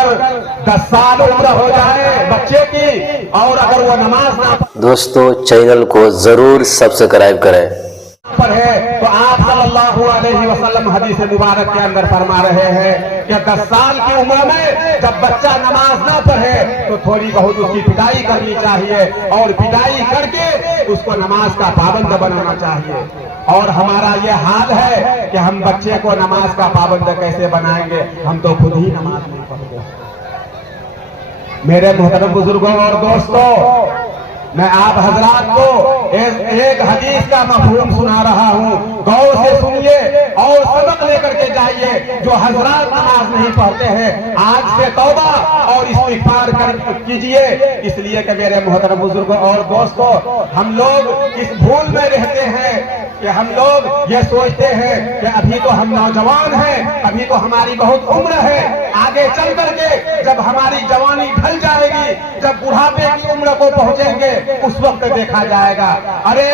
اگر 10 سال عمر ہو جائے بچے کی اور اگر وہ نماز نہ دوستو چینل کو ضرور سبسکرائب کریں پڑھے تو آپ صلی اللہ علیہ وسلم حدیث مبارک کے اندر فرما رہے ہیں کہ 10 سال کی عمر میں جب بچہ نماز نہ پڑھے تو تھوڑی بہت اس کی پٹائی کرنی چاہیے اور پٹائی کر کے اس کو نماز کا پابند بنانا چاہیے. اور ہمارا یہ حال ہے کہ ہم بچے کو نماز کا پابند کیسے بنائیں گے؟ ہم تو خود ہی نماز نہیں پڑھتے. میرے محترم بزرگوں اور دوستوں، میں آپ حضرات کو ایک حدیث کا مفہوم سنا رہا ہوں، غور سے سنیے اور سبق لے کر کے جائیے. جو حضرات نماز نہیں پڑھتے ہیں آج سے توبہ اور استغفار کیجیے، اس لیے کہ میرے محترم بزرگوں اور دوستوں، ہم لوگ اس بھول میں رہتے ہیں کہ ہم لوگ یہ سوچتے ہیں کہ ابھی تو ہم نوجوان ہیں، ابھی تو ہماری بہت عمر ہے، آگے چل کر کے جب ہماری جوانی ڈھل جائے گی، جب بڑھاپے کی عمر کو پہنچیں گے اس وقت دیکھا جائے گا. ارے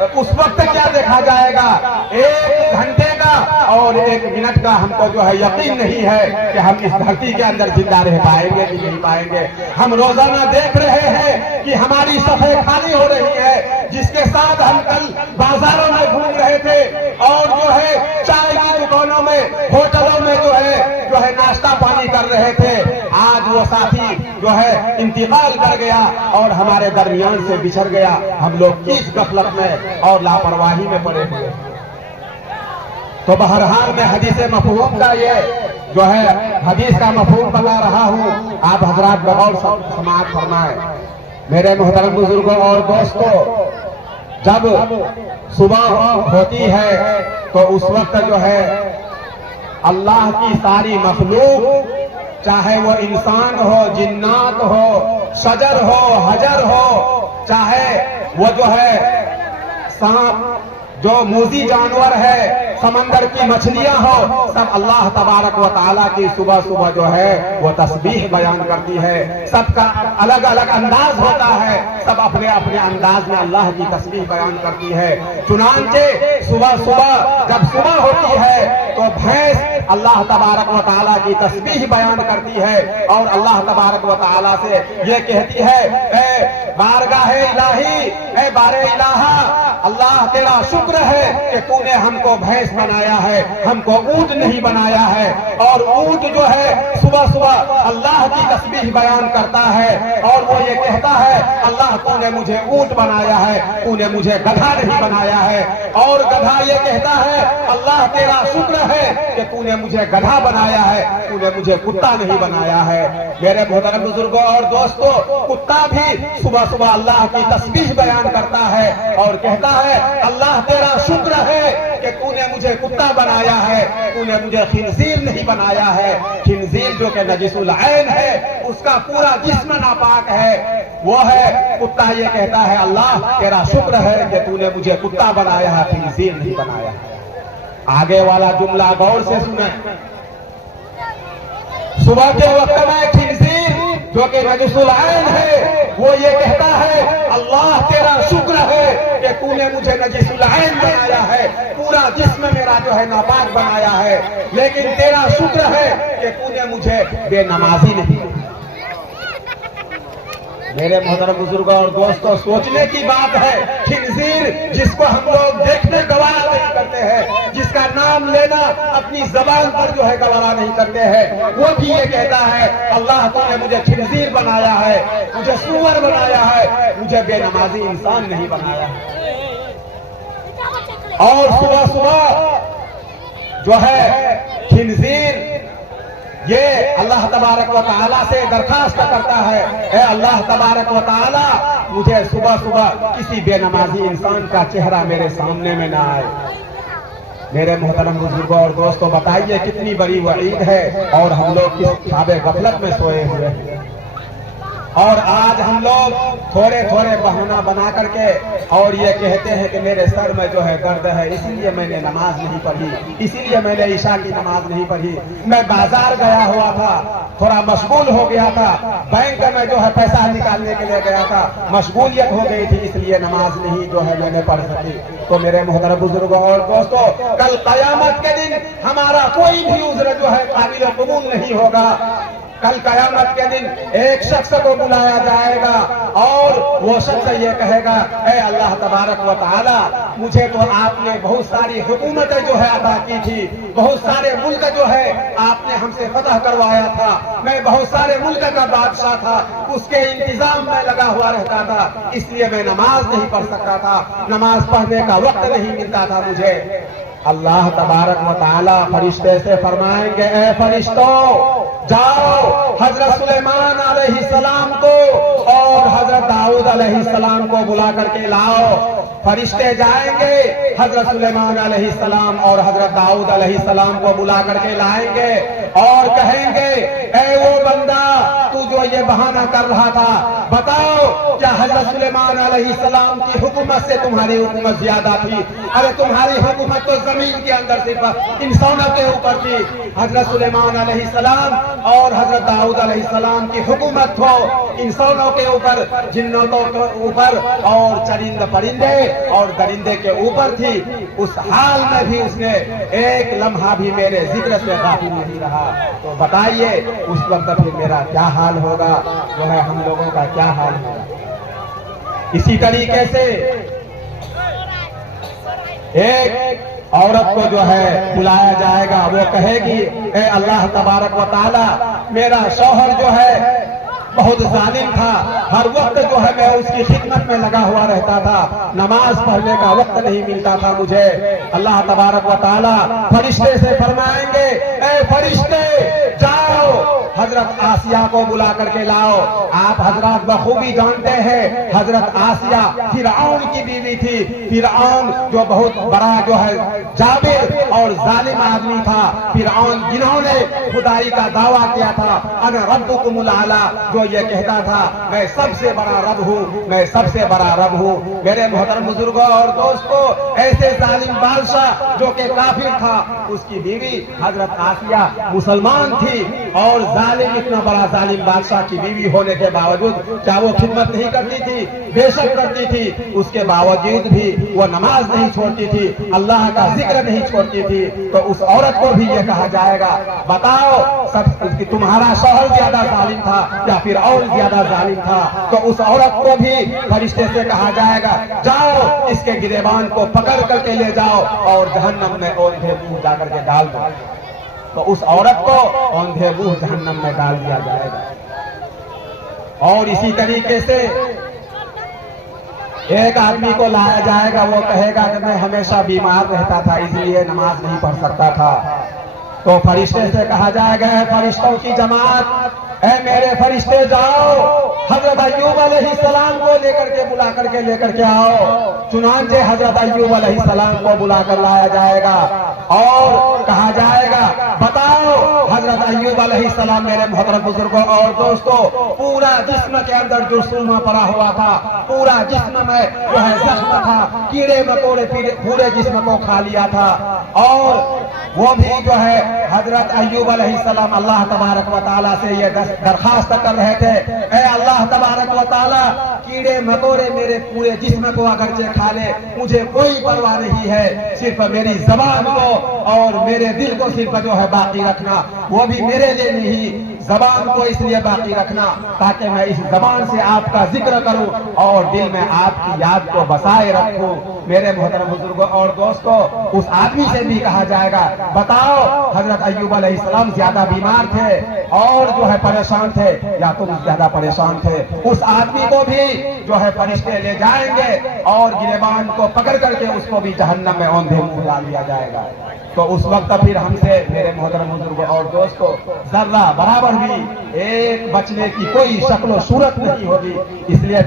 اس وقت کیا دیکھا جائے گا؟ 1 گھنٹے کا اور 1 منٹ کا ہم کو جو ہے یقین نہیں ہے کہ ہم اس دھرتی کے اندر زندہ رہ پائیں گے کہ نہیں پائیں گے. ہم روزانہ دیکھ رہے ہیں کہ ہماری صفیں خالی ہو رہی ہے، جس کے ساتھ ہم کل بازاروں میں گھوم رہے تھے اور جو ہے چائے کی دکانوں میں، ہوٹلوں میں جو ہے ناشتہ پانی کر رہے تھے، آج وہ ساتھی جو ہے انتقال کر گیا اور ہمارے درمیان سے بچھڑ گیا. ہم لوگ کس غفلت میں اور لاپرواہی میں پڑے ہوئے. تو بہرحال میں حدیث مفہوم کا یہ جو ہے حدیث کا مفہوم بتا رہا ہوں، آپ حضرات بغور سماعت فرمائیں. میرے محترم بزرگوں اور دوستوں، جب صبح ہوتی ہے تو اس وقت جو ہے اللہ کی ساری مخلوق، چاہے وہ انسان ہو، جنات ہو، شجر ہو، حجر ہو، چاہے وہ جو ہے سانپ، جو موذی جانور ہے، سمندر کی مچھلیاں ہو، سب اللہ تبارک و تعالیٰ کی صبح صبح جو ہے وہ تسبیح بیان کرتی ہے. سب کا الگ الگ انداز ہوتا ہے، سب اپنے اپنے انداز میں اللہ کی تسبیح بیان کرتی ہے. چنانچہ صبح صبح جب صبح ہوتی ہے تو بھینس اللہ تبارک و تعالیٰ کی تسبیح بیان کرتی ہے اور اللہ تبارک و تعالیٰ سے یہ کہتی ہے، اے بارگاہ الہی، اے بار الہ، اللہ تیرا شکر ہے کہ تو نے ہم کو بھینس بنایا ہے، ہم کو اونٹ نہیں بنایا ہے. اور اونٹ جو ہے صبح صبح اللہ کی تسبیح بیان کرتا ہے اور وہ یہ کہتا ہے، اللہ تو نے مجھے اونٹ بنایا ہے، تو نے مجھے گدھا نہیں بنایا ہے. اور گدھا یہ کہتا ہے، اللہ تیرا شکر ہے کہ تو نے مجھے گدھا بنایا ہے، تو نے مجھے کتا نہیں بنایا ہے. میرے محترم بزرگوں اور دوستوں، کتا بھی صبح صبح اللہ کی تسبیح بیان کرتا ہے اور کہتا ہے، اللہ تیرا شکر ہے کہ تو نے مجھے کتا بنایا ہے، تو نے مجھے خنزیر نہیں بنایا ہے. خنزیر جو کہ نجس العین ہے، اس کا پورا جسم ناپاک ہے، وہ ہے. کتا یہ کہتا ہے، اللہ تیرا شکر ہے کہ تو نے مجھے کتا بنایا ہے، خنزیر نہیں بنایا. آگے والا جملہ غور سے سنیں. صبح کے وقت میں خنزیر جو کہ نجس العین ہے وہ یہ کہتا ہے، اللہ تیرا شکر ہے کہ تو نے مجھے نجس العین بنایا ہے، پورا جسم میرا جو ہے ناپاک بنایا ہے، لیکن تیرا شکر ہے کہ تو نے مجھے بے نمازی نہیں. میرے محترم بزرگوں اور دوستوں، سوچنے کی بات ہے، خنزیر جس کو ہم لوگ دیکھنے گوارا نہیں کرتے ہیں، جس کا نام لینا اپنی زبان پر جو ہے گوارا نہیں کرتے ہیں، وہ بھی یہ کہتا ہے، اللہ تو نے مجھے خنزیر بنایا ہے، مجھے سور بنایا ہے، مجھے بے نمازی انسان نہیں بنایا ہے. اور صبح صبح جو ہے خنزیر یہ اللہ تبارک و تعالیٰ سے درخواست کرتا ہے، اے اللہ تبارک و تعالیٰ، مجھے صبح صبح کسی بے نمازی انسان کا چہرہ میرے سامنے میں نہ آئے. میرے محترم بزرگوں اور دوستوں، بتائیے کتنی بڑی وعید ہے اور ہم لوگ کس خواب غفلت میں سوئے ہوئے ہیں. اور آج ہم لوگ تھوڑے تھوڑے بہانہ بنا کر کے اور یہ کہتے ہیں کہ میرے سر میں جو ہے درد ہے، اسی لیے میں نے نماز نہیں پڑھی، اسی لیے میں نے عشاء کی نماز نہیں پڑھی. میں بازار گیا ہوا تھا، تھوڑا مشغول ہو گیا تھا، بینک میں جو ہے پیسہ نکالنے کے لیے گیا تھا، مشغولیت ہو گئی تھی، اس لیے نماز نہیں جو ہے میں نے پڑھ سکی. تو میرے محترم بزرگوں اور دوستوں، کل قیامت کے دن ہمارا کوئی بھی عذر جو ہے قابل قبول نہیں ہوگا. کل قیامت کے دن ایک شخص کو بلایا جائے گا اور وہ شخص یہ کہے گا اے اللہ تبارک و تعالی مجھے تو آپ نے بہت ساری حکومتیں جو ہے عطا کی تھی، بہت سارے ملک جو ہے آپ نے ہم سے فتح کروایا تھا، میں بہت سارے ملک کا بادشاہ تھا، اس کے انتظام میں لگا ہوا رہتا تھا، اس لیے میں نماز نہیں پڑھ سکتا تھا، نماز پڑھنے کا وقت نہیں ملتا تھا مجھے۔ اللہ تبارک و تعالی فرشتے سے فرمائیں گے اے فرشتوں جاؤ حضرت سلیمان علیہ السلام کو اور حضرت داؤد علیہ السلام کو بلا کر کے لاؤ۔ فرشتے جائیں گے حضرت سلیمان علیہ السلام اور حضرت داؤد علیہ السلام کو بلا کر کے لائیں گے اور کہیں گے اے وہ بندہ تو جو یہ بہانہ کر رہا تھا بتاؤ کیا حضرت سلیمان علیہ السلام کی حکومت سے تمہاری حکومت زیادہ تھی؟ ارے تمہاری حکومت تو زمین کے اندر صرف انسانوں کے اوپر تھی، حضرت سلیمان علیہ السلام اور حضرت داؤد علیہ السلام کی حکومت ہو انسانوں کے اوپر، جنتوں کے اوپر اور چرند پرندے اور درندے کے اوپر تھی۔ اس حال میں بھی اس نے ایک لمحہ بھی میرے ذکر سے غافل نہیں رہا، تو بتائیے اس وقت پھر میرا کیا حال ہوگا، جو ہے ہم لوگوں کا کیا حال ہوگا۔ اسی طریقے سے ایک عورت کو جو ہے بلایا جائے گا، وہ کہے گی اے اللہ تبارک و تعالی میرا شوہر جو ہے بہت ظالم تھا، ہر وقت جو ہے میں اس کی خدمت میں لگا ہوا رہتا تھا، نماز پڑھنے کا وقت نہیں ملتا تھا مجھے۔ اللہ تبارک و تعالی فرشتے سے فرمائیں گے اے فرشتے جاؤ حضرت آسیہ کو بلا کر کے لاؤ۔ آپ حضرات بخوبی جانتے ہیں حضرت آسیہ فرعون کی بیوی تھی، فرعون جو بہت بڑا جو ہے جابر اور ظالم آدمی تھا، فرعون جنہوں نے خدائی کا دعویٰ کیا تھا انا ربکم الاعلی، جو یہ کہتا تھا میں سب سے بڑا رب ہوں، میں سب سے بڑا رب ہوں۔ میرے محترم بزرگوں اور دوستوں، ایسے ظالم بادشاہ جو کہ کافر تھا، اس کی بیوی حضرت آسیہ مسلمان تھی، اور ظالم اتنا بڑا ظالم بادشاہ کی بیوی ہونے کے باوجود کیا وہ خدمت نہیں کرتی تھی؟ بے شک کرتی تھی، اس کے باوجود بھی وہ نماز نہیں چھوڑتی تھی، اللہ کا ذکر نہیں چھوڑتی تھی۔ تو اس عورت کو بھی یہ کہا جائے گا بتاؤ تمہارا شوہر زیادہ ظالم تھا یا پھر اور زیادہ ظالم تھا؟ تو اس عورت کو بھی فرشتے سے کہا جائے گا جاؤ اس کے گریبان کو پکڑ کر کے لے جاؤ اور جہنم میں اوندھے منہ جا کر کے ڈال دو۔ تو اس عورت کو اوندھے منہ جہنم میں ڈال دیا جائے گا۔ اور اسی طریقے سے ایک آدمی کو لایا جائے گا، وہ کہے گا کہ میں ہمیشہ بیمار رہتا تھا اس لیے نماز نہیں پڑھ سکتا تھا۔ تو فرشتے سے کہا جائے گا اے فرشتوں کی جماعت، اے میرے فرشتے جاؤ حضرت ایوب علیہ السلام کو لے کر کے آؤ۔ چنانچہ حضرت ایوب علیہ السلام کو بلا کر لایا جائے گا اور کہا جائے گا بتاؤ حضرت ایوب علیہ السلام میرے محترم بزرگوں اور دوستوں پورا جسم کے اندر جرثومہ پڑا ہوا تھا، پورا جسم میں جو ہے زخم تھا، کیڑے مکوڑے پورے جسم کو کھا لیا تھا، اور وہ بھی جو ہے حضرت ایوب علیہ السلام اللہ تبارک و تعالیٰ سے یہ درخواست کر رہے تھے اے اللہ تبارک و تعالیٰ کیڑے مکوڑے میرے پورے جسم کو اگرچہ کھا لے مجھے کوئی پرواہ نہیں ہے، صرف میری زبان کو اور میرے دل کو صرف جو ہے باقی رکھنا، وہ بھی میرے لیے نہیں، زبان کو اس لیے باقی رکھنا تاکہ میں اس زبان سے آپ کا ذکر کروں اور دل میں آپ کی یاد کو بسائے رکھوں۔ میرے محترم بزرگوں اور دوستوں اس آدمی سے بھی کہا جائے گا بتاؤ حضرت ایوب علیہ السلام زیادہ بیمار تھے اور جو ہے پریشان تھے یا تم زیادہ پریشان تھے؟ اس آدمی کو بھی جو ہے فرشتے لے جائیں گے اور گریبان کو پکڑ کر کے اس کو بھی جہنم میں اوندھے منہ ڈال دیا جائے گا۔ تو اس وقت پھر ہم سے میرے محترم بزرگوں اور دوستوں ذرہ برابر بھی ایک بچنے کی کوئی شکل و صورت نہیں ہوگی، اس لیے